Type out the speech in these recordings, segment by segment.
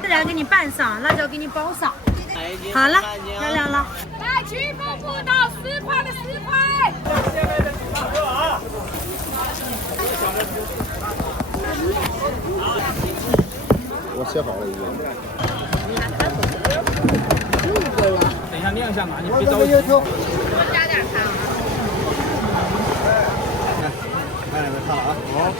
这两个给你拌上，辣椒给你包上。好了，漂亮了。来，曲风不到10块的10块。我写好了已经。等一下晾一下嘛，你别着急。加点糖。看两个看了啊。好。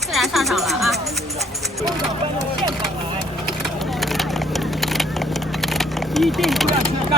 自然上场了啊！一定不要去干。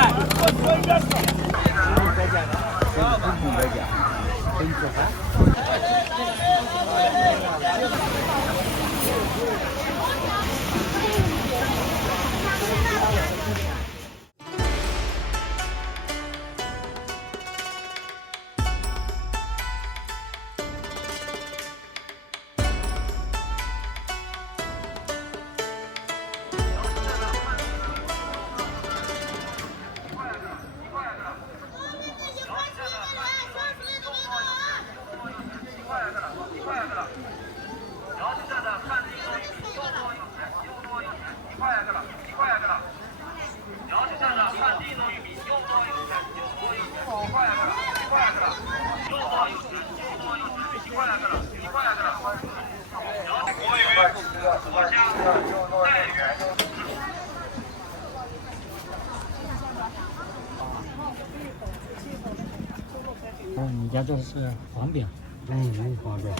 你家这是黄饼？黄饼。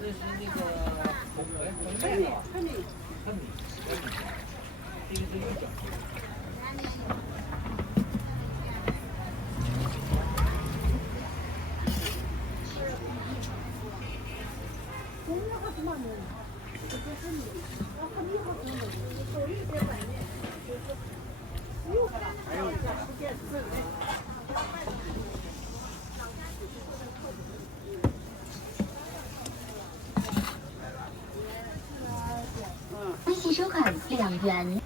这是那个红米。这个是右脚。微信收款2元。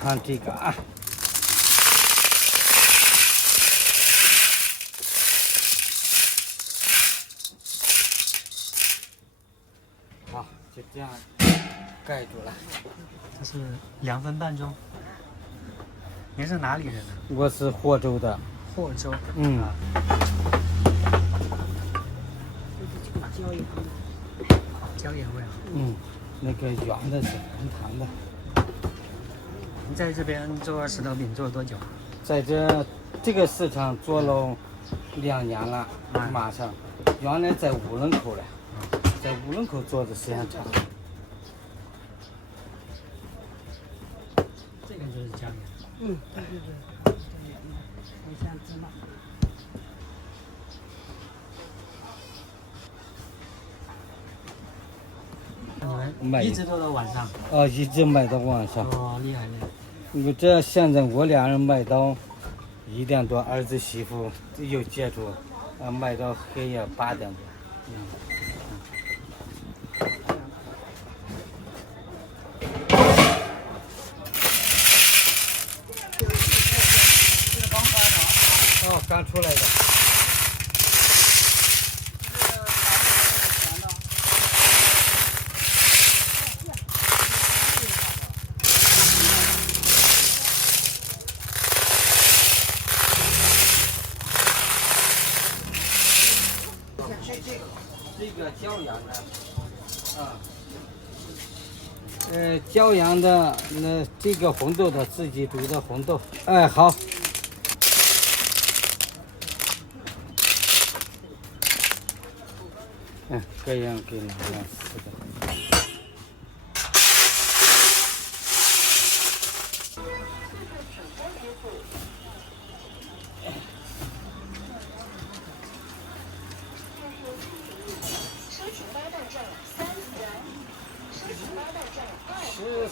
看这个啊。好，就这样盖住了。它是2分半钟。您是哪里人呢？我是霍州的。霍州。嗯。椒盐味啊。嗯，那个圆的是红糖的。您在这边做石头饼做了多久？在这个市场做了2年了，马上。原来在五龙口了，在五龙口做的时间长。这个就是椒盐。对对对，很像芝麻。你们一直做到晚上？一直卖到晚上。哦，厉害厉害。我这现在我俩人卖到1点多，儿子媳妇又接住，卖到黑夜8点多。刚出来的。这个椒盐的，椒盐的那这个红豆的自己煮的红豆，哎好。这样给你们吃的。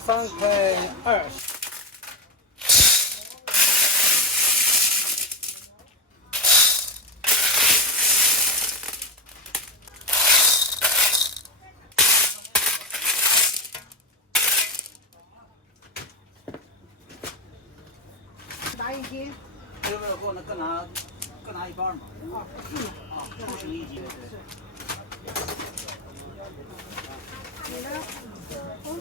13.20块。拿1斤。要不要给我各拿一半嘛？是1斤。你呢？红糖。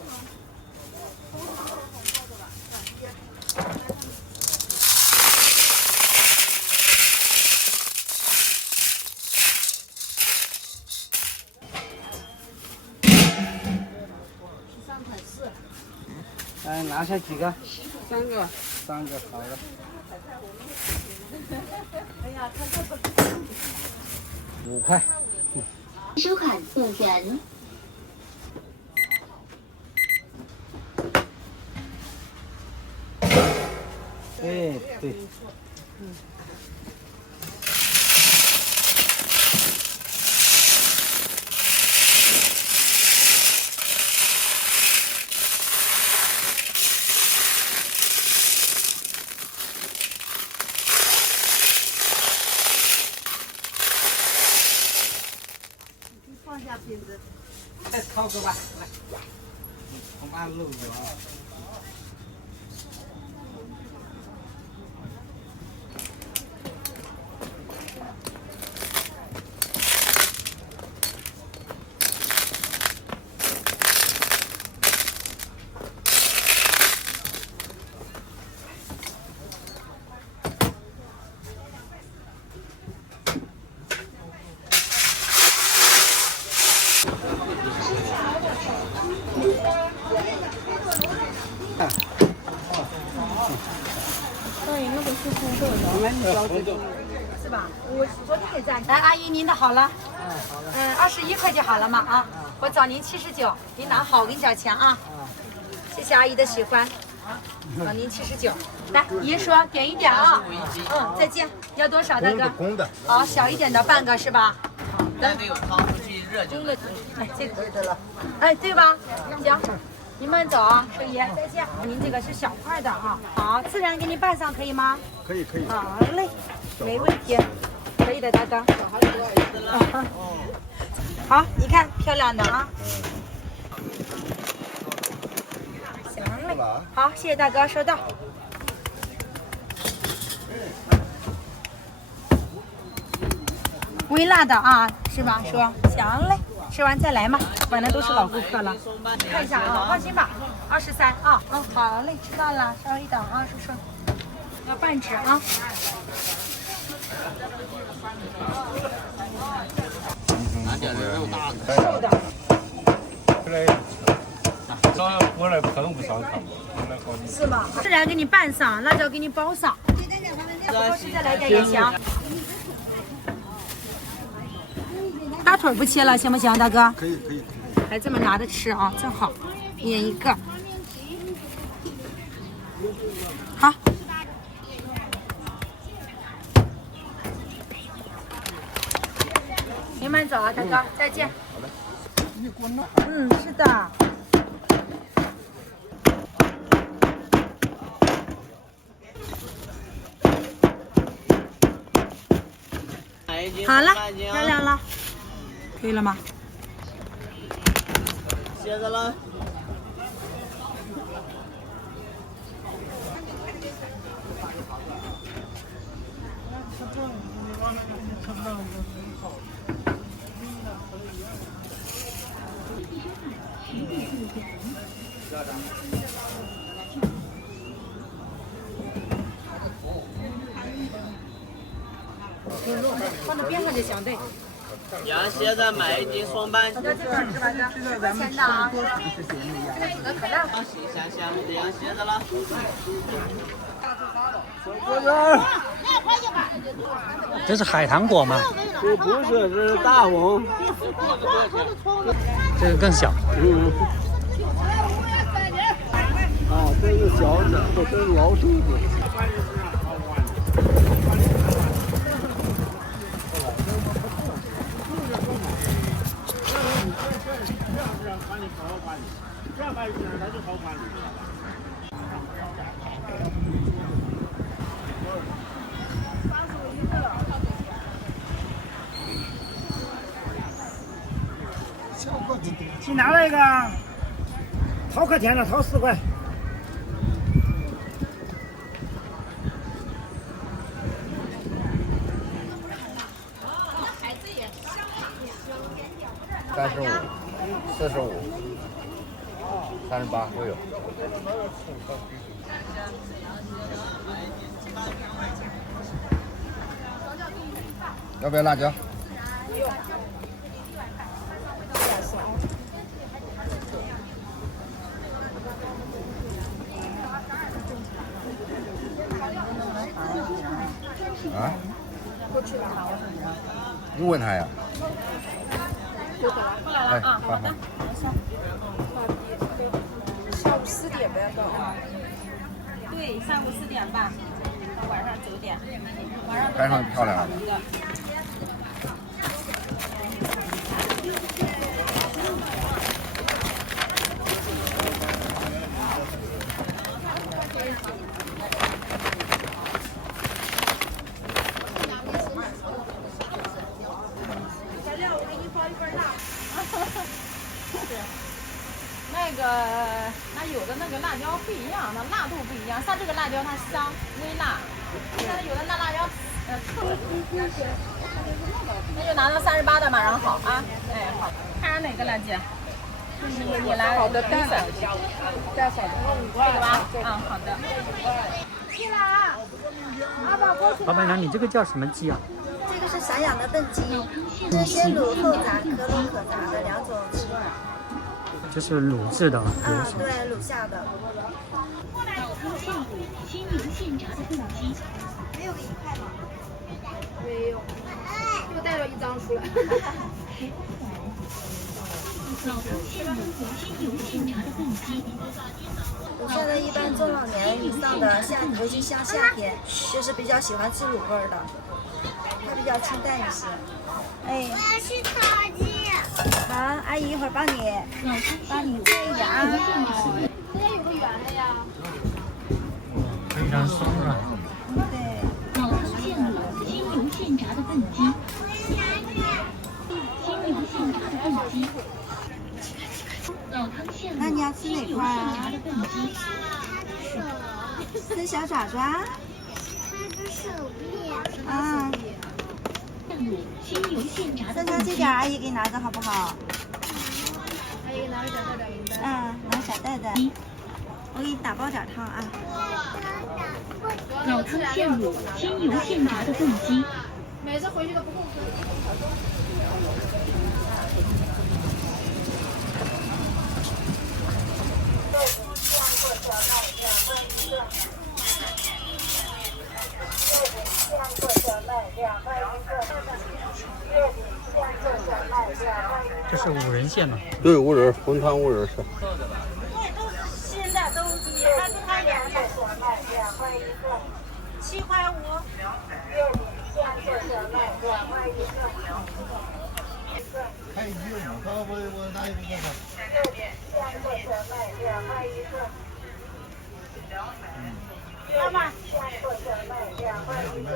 哎，拿下几个？3个。3个，好的。5块。收款5元。对对。放下瓶子。再掏个吧，来，我把它漏掉啊。是吧？我昨天也在。来，阿姨，您的好了。21块就好了嘛啊！我找您79，您拿好，我给你找钱啊。谢谢阿姨的喜欢。找您79，来，姨说点一点啊。再见。要多少大哥？公的。好，小一点的半个是吧？那得有汤去热酒。公的，哎，这个。哎，对吧？行。您慢走啊，寿爷，再见。您这个是小块的啊，好，自然给您拌上，可以吗？可以。好嘞，没问题，可以的，大哥。好，你看漂亮的啊。行嘞，好，谢谢大哥，收到。微辣的啊，是吧？说行嘞。吃完再来嘛，反正都是老顾客了。看一下啊，放心吧，23啊，好嘞，知道了，稍微等啊，叔叔。要半只啊。拿点肉大的。瘦的。我来可能不上炕，是吗？孜然给你拌上，辣椒给你包上。不合适再来点盐香。大腿不切了，行不行，大哥？可以。孩子们拿着吃啊，正好，一人一个。好。您慢走啊，大哥，再见。是的。好了，漂亮了，可以了吗？歇着了。放到边上就行，对。羊蝎子买1斤送半斤。要这个是吧？这块钱的啊。那可大。洗香香的羊蝎子了。这是海棠果吗？这不是，这是大红。这个更小。啊，这是小的，这是老鼠子。你拿了一个，掏可甜了，掏4块。35、45、38都有。要不要辣椒？啊？你问他呀？哎，好。下午4点呗，到啊。对，上午4点半到晚上9点。晚上拍上漂亮了。那有的那个辣椒不一样，那辣度不一样。像这个辣椒它香微辣，但是有的那辣椒臭。那就拿到38的马上好啊。哎，好，看上哪个了姐？你来，好的，淡色，淡色的，这个吧？好的。去了啊！阿宝过去。老板娘，你这个叫什么鸡啊？这个是散养的笨鸡，是先卤后炸，可卤可炸的2种鸡。这是卤制的。对，卤下的。新牛现炸的笨鸡。没有给你看吗？没有，又带了1张出来。老汤馅的新牛现炸的笨鸡。卤下的一般中老年以上的尤其像夏天，就是比较喜欢吃卤味儿的，它比较清淡一些。哎，我要吃烤鸡。好，阿姨一会儿帮你做一点啊。这边有个圆的呀。非常松软。对。老汤馅卤新牛现炸的笨鸡。新牛现炸的笨鸡。老汤馅卤那你要吃哪块啊？炸的笨鸡。吃小爪爪。它是手臂。啊。新牛现炸的剩下这点阿姨给你拿着好不好？阿姨拿个小袋给拿小袋袋。我给你打包点汤啊。老汤现卤，经油现炸的炖鸡。每次回去都不够分。这是五仁馅吗？对，五仁荤汤五仁是。现在都它2块2块一个，7块5。月饼现做小麦2块一个。还有吗？我拿一个看看。月饼现做小麦2块一个。月饼现做小麦2块一个。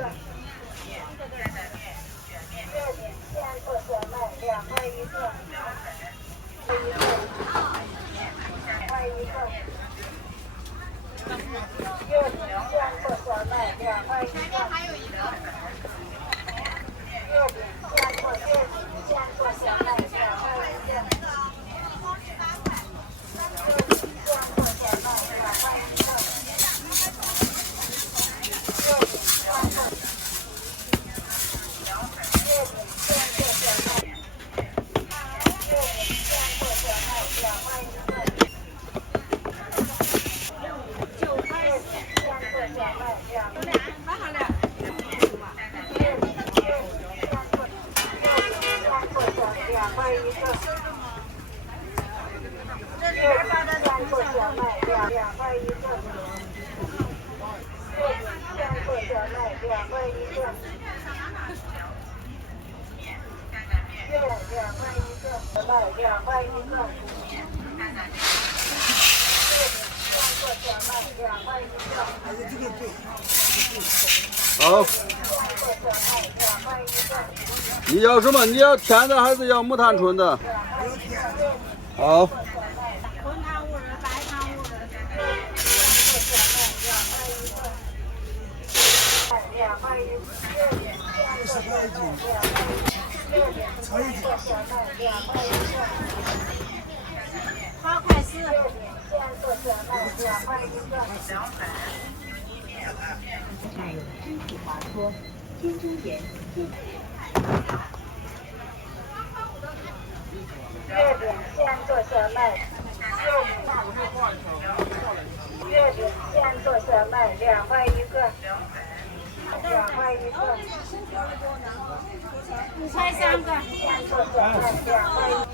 月饼现做小麦2块一个。2块一个。月饼现做小麦2块一个。还有一个。月饼现做小麦2块一个。好。你要什么？你要甜的还是要木炭醇的？好。红糖5仁，白糖5仁。2块一个。8块4。身体滑脱，肩周炎。月饼现做小麦。月饼现做小麦2块一个。2块一个。5块3个。现做小麦2块一个。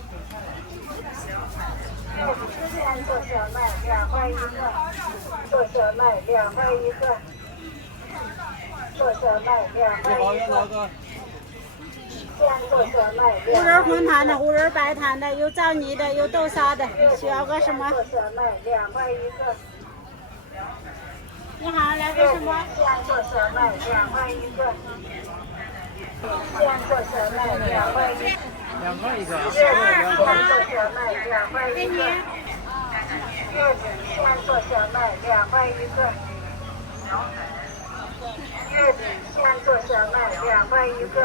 月饼现做小麦2块一个。做小麦2块一个。做小麦2块一个。5仁荤汤的，5仁白汤的，有枣泥的，有豆沙的，需要个什么？2块一个。你好，来个什么？现做小麦2块一个。现做小麦2块一个。2块一个。现做小麦2块一个。月饼现做小麦2块一个。月饼现做小麦2块一个。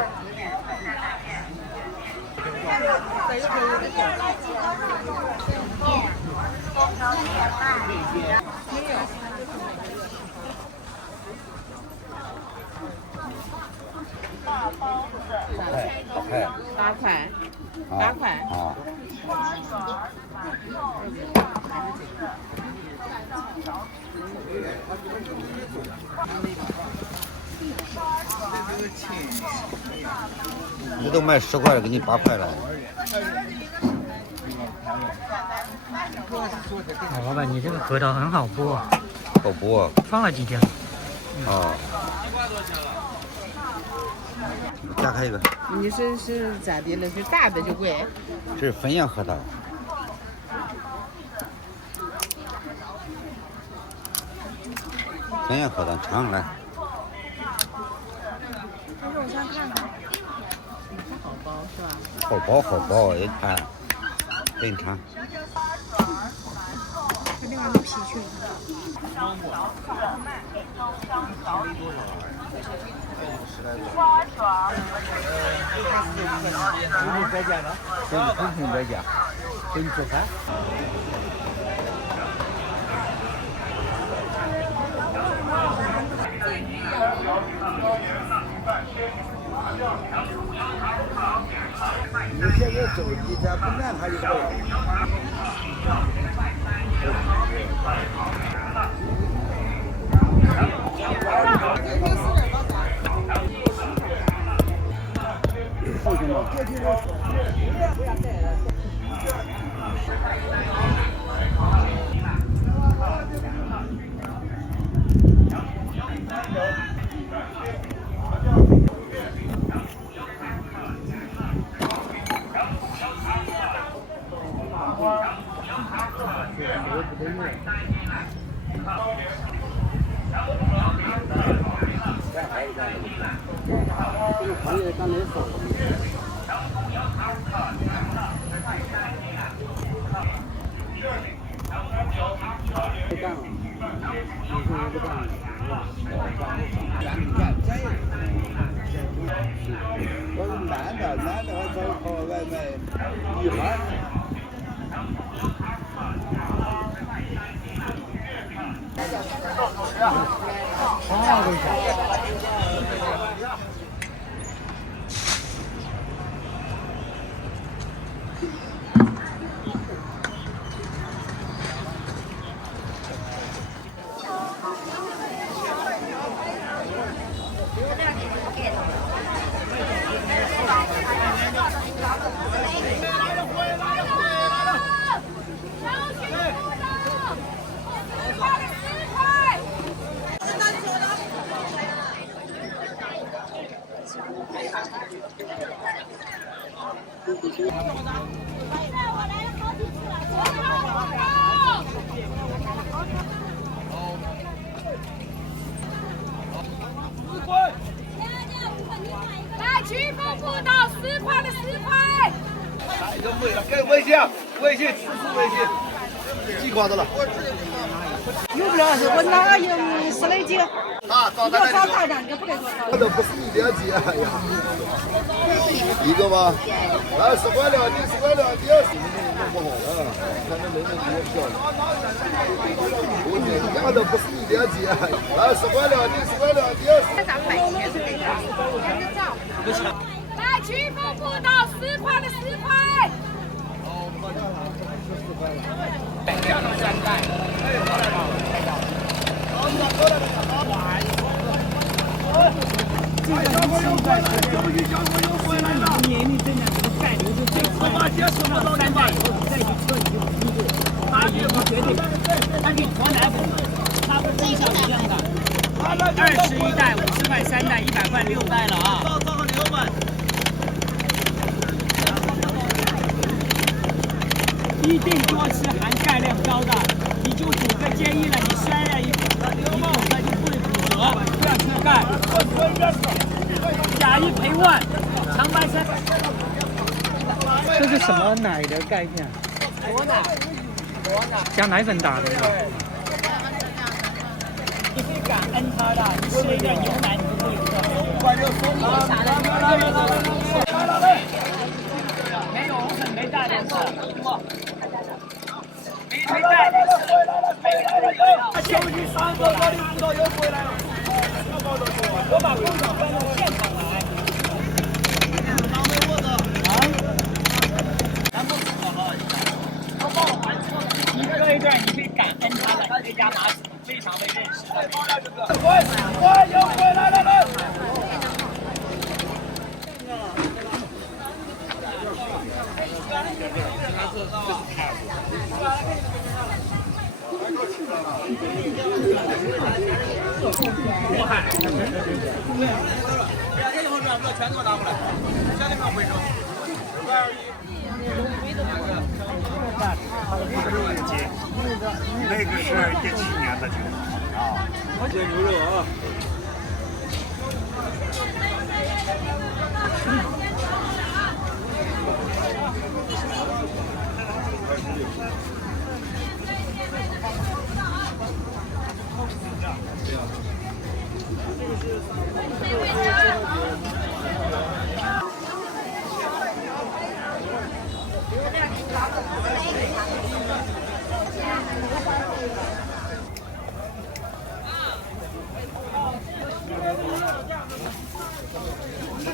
8块，8块。啊。你都卖10块了，给你8块了。老板，你这个核桃很好剥，好剥。放了几天？啊。加开一个。你是咋的了？是大的就贵？这是分样核桃。分样核桃，尝来。但是我想看看。好包是吧？好包好包，一看，给你尝。这另外有皮去。给你再加了，给你重新再加，给你做饭。走，你这不难他就走。我是男的还找个外卖，女孩。来，曲风步道4块的4块。又没了，给微信，支持微信，几块子了？有不了，我哪有10来斤？啊，找大点，你不给我找。那都不是1.几，哎呀，一个吧，20块2斤，10块2斤，弄不好了，看那人也漂亮。我这一样都不是1.几，20块2斤，10块2斤。来，曲风步道4块的4块。年龄增长这个概率是最高的，上3代以后再去测你就低度，它也不绝对，它跟河南它不功效一样的。21代50块，3代100块，6代了啊！造个6万。一定多吃含钙量高的，你就骨骼坚硬了，你摔了一骨骼就不会骨折，不要吃钙。假一赔万，长白山。这是什么奶的概念？裸奶，加奶粉打的。你可以感恩它的，你吃了一点牛奶，你都会有没有红粉，没大点色。没带点色。秋季3个高丽葡萄又回来了。我把工厂搬到现场来。你喝一段，你会感恩他的，这家拿子非常的认识的。我又回来了。我海。2天以后转不了，全给我拿过来，下天上回收。那个是17年的酒啊，煎牛肉啊。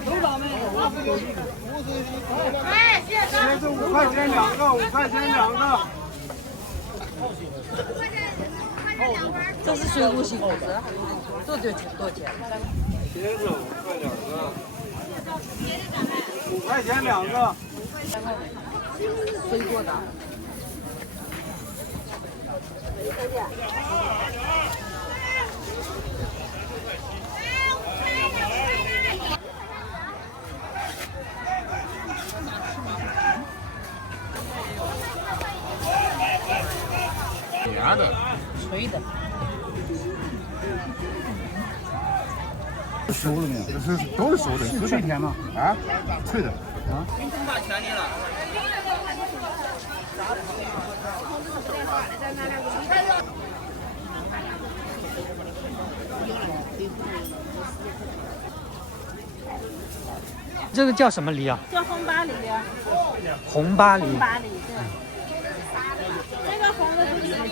头倒霉，我不有这个。茄子5块钱2个，5块钱2个。这是水果西红柿，多少钱？茄子5块2个，5块钱2个。水果的。甜的，吹的。熟了没有？这是都是熟的，是脆甜吗？啊，脆的。啊。运动把权利了。这个叫什么梨啊？叫红巴梨。红巴梨。红巴梨，对。这个红的是什么？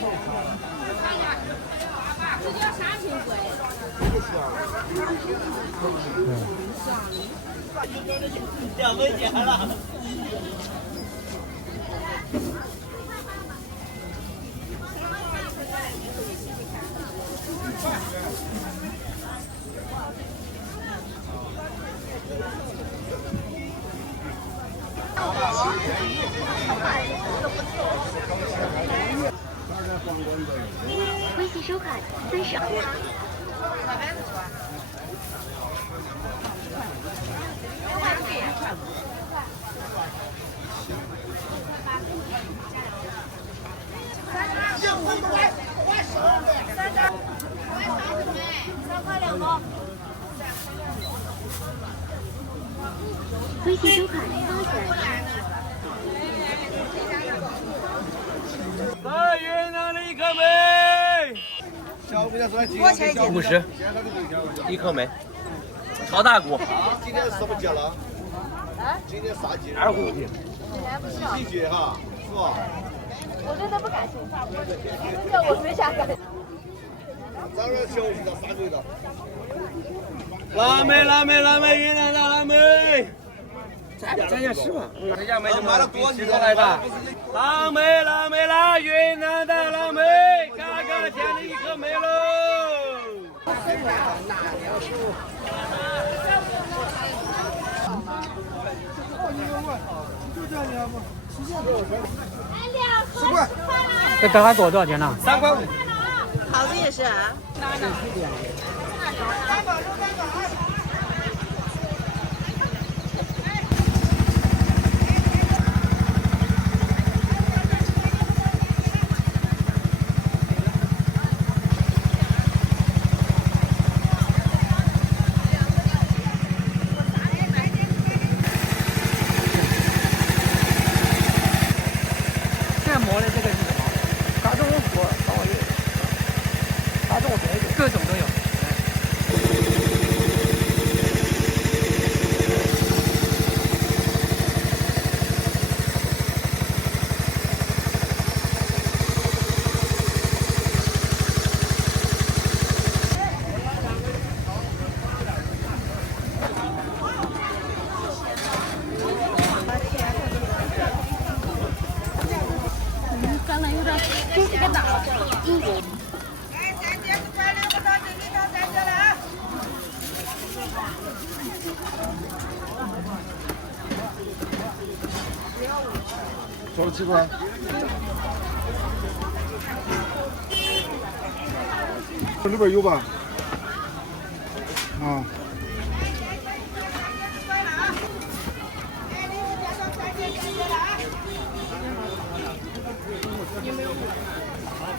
这叫沙青龟。2分钱了。微信收款30。微信收款8元。在云南的一颗梅，多少钱50，一颗梅，超大锅。今天是什么节了？啊？今天啥节？2五节。七夕节哈，是吧？我对他不感兴趣，叫我随下来。咱这小鱼的啥味道？蓝莓，云南的蓝莓。咱家是吧？这家没什么比吃的来的。蓝莓啦，云南的蓝莓，嘎嘎甜的一颗梅喽。10块。这嘎嘎果多少钱呢？3块5。桃子也是啊。磨的这个是什么？大众火，大众各种都有。这是个哪儿？1元。多少7块？这里边有吧？啊。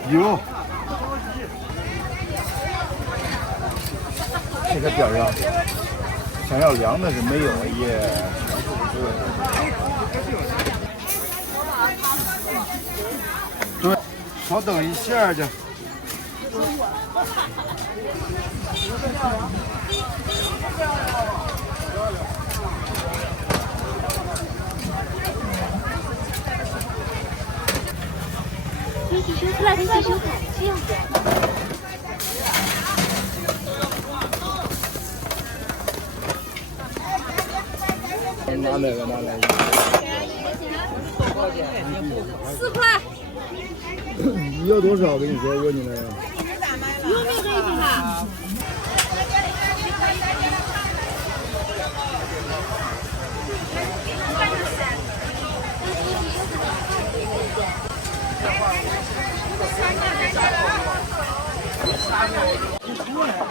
有。这个点上想要凉的是没有耶。对，稍等一下去。微信收款6元。拿拿哪个拿哪个4块。你要多少？跟你说过你们。有没有这一瓶啊？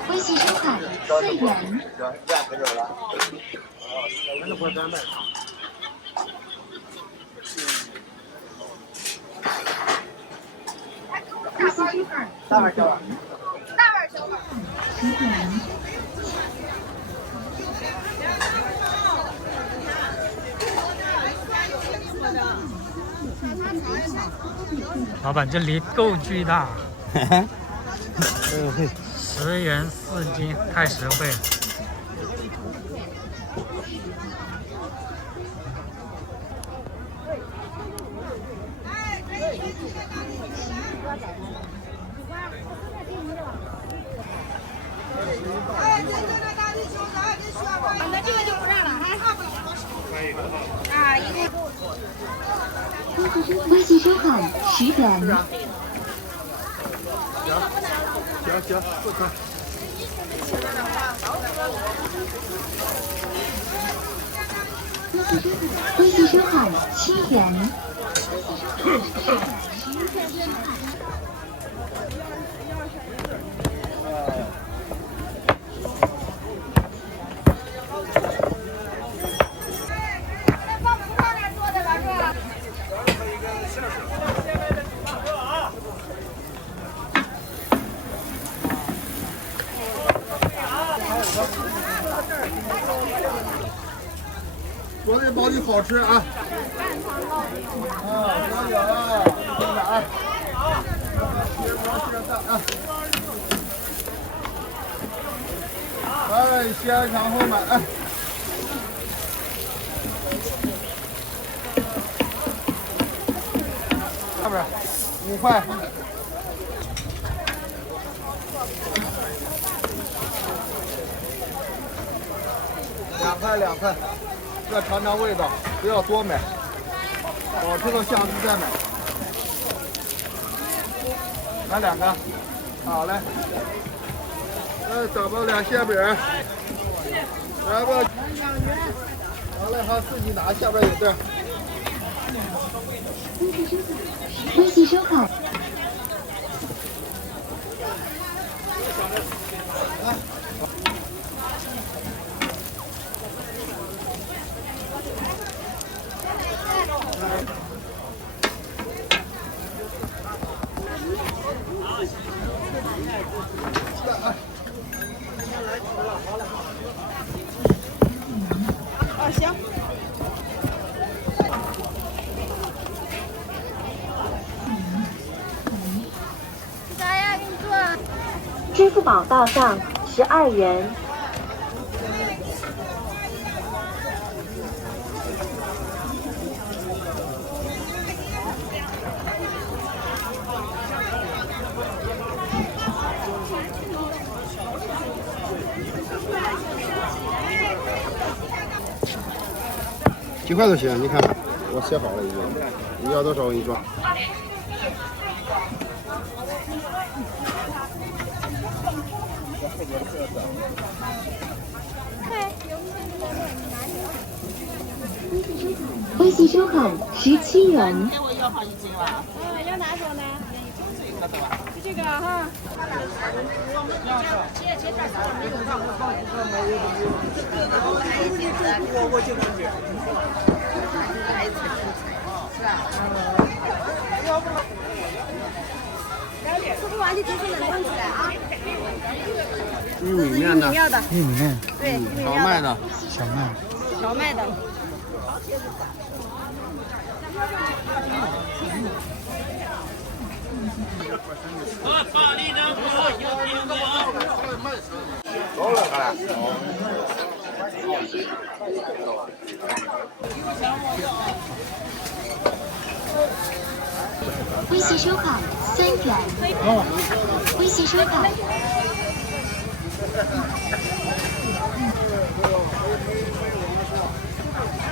微信收款4元。大碗小碗。10元。老板，这梨够巨大，10元4斤，太实惠了。那这个就不让了哈。啊，一个。微信收款10元。行，不看。微信收款7元。昨天包的好吃啊！加油啊！在哪儿？哎，先尝后买。哎，下边5块。2块，要尝尝味道，不要多买，好吃的下次再买。买2个，好嘞。打包2馅饼，来吧。好嘞，好，自己拿，下边有袋。微信收款。行。啥呀？给你做。支付宝到账12元。几块都行，你看，我写好了已经。你要多少我跟你说。微信收款17元。给我要好1斤吧。要哪种呢？就这个哈。吃不完的就是冷冻起来啊。玉米面的。玉米面。对，荞麦的。小麦。荞麦的。微信收款3元。微信收款。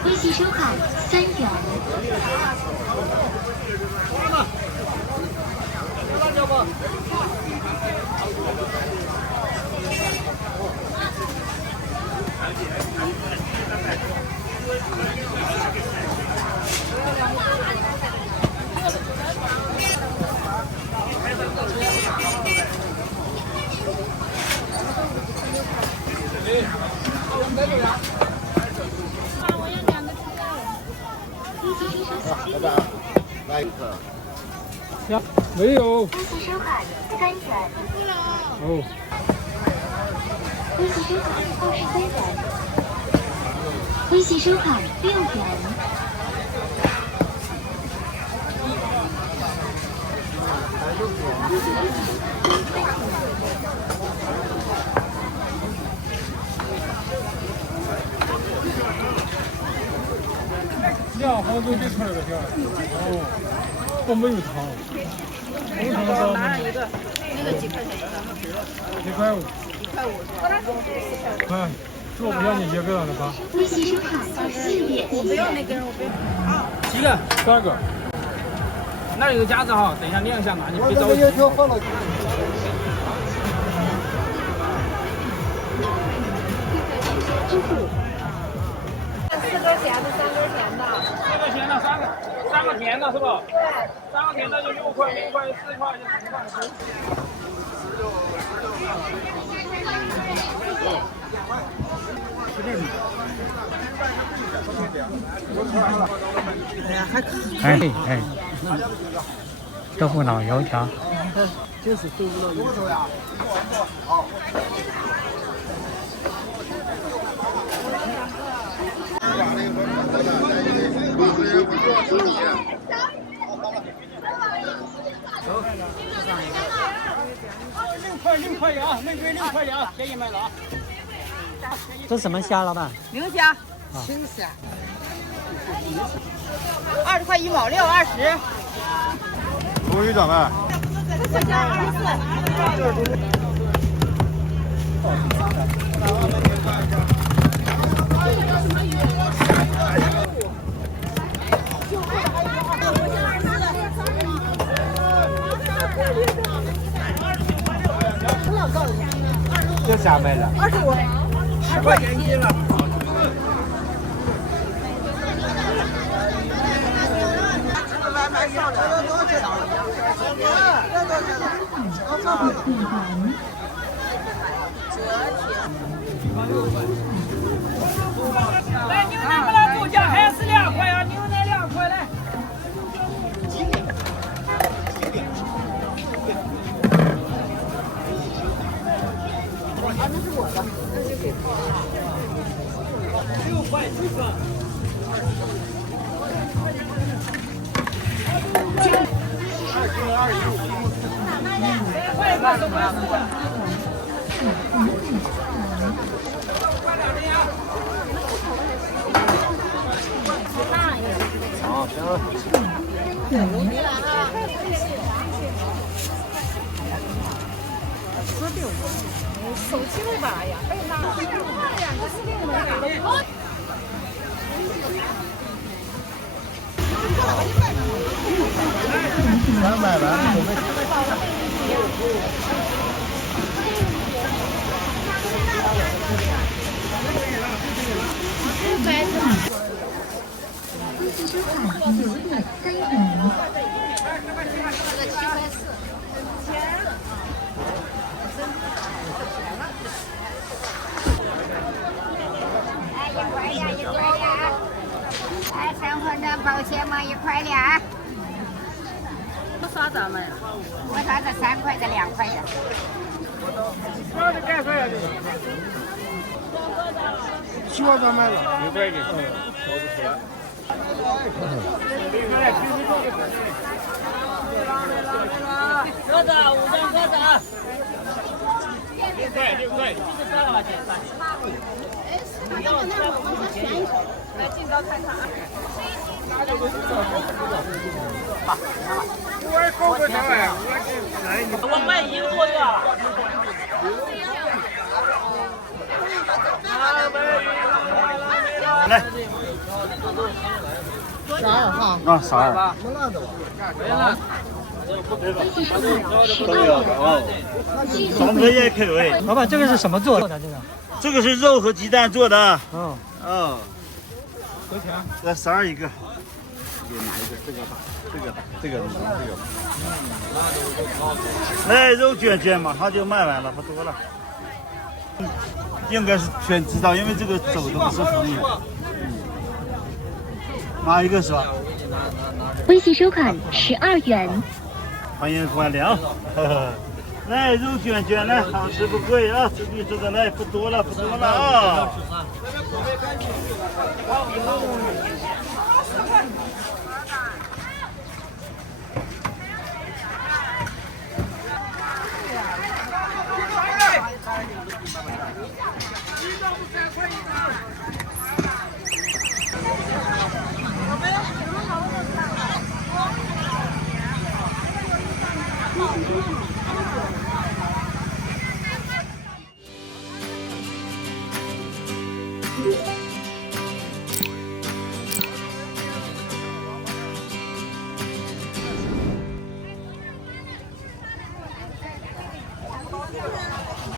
微信收款3元。老板，来一个。呀，没有。微信收款3元。哦。微信收款23元。微信收款6元。两好多就出来个票，哦，都没有糖。我拿上一个，那个几块钱一个？1块5。1块5。看，这我不要你一个了吧？微信收款4元。我不要那根，我不要。啊，几个？3个。那有个夹子哈，等一下量一下嘛，你别着急。支付。4根咸的，3根甜的。4个咸的，3个甜的是吧？对。3个甜的就6块，0块，4块就10块。哎，豆腐脑油条。就是豆腐脑油条。6块2，玫瑰6块2，便宜卖了啊！这什么虾，老板？明虾，青虾。20块1毛6，20。鲈鱼怎么？这小虾24。这虾卖了25，10块钱一斤了。外卖少了，来，牛奶不能多加，还是2块啊，牛奶2块来。啊，那是我的，那就给他了。6块1个。2块10块10块。好，行了。手机了吧呀？被拉了呀！这是那个没打的。咱买完准备。微信收款9点3元。3块的保鲜膜1块2。我啥子卖呀？我啥子3块的2块的。那就干啥呀？西瓜咋卖了？6块钱，找不出来。鸽子，5张鸽子啊！6块，就是3块钱。你要3块便宜。来进招看看啊！我也搞个啥玩意？我卖1个多的。来。12哈。啊，12。都有的哦。长河叶口味。老板，这个是什么做的？这个是肉和鸡蛋做的。嗯。嗯。多少钱？这12一个。给拿一个，这个大，这个大，这个这个。来，肉卷卷马上就卖完了，不多了。应该是全知道，因为这个走的不是很远。哪一个是吧？微信收款12元。欢迎光临。来，肉卷卷来，好吃不贵啊！这里这个来不多了，不多了啊。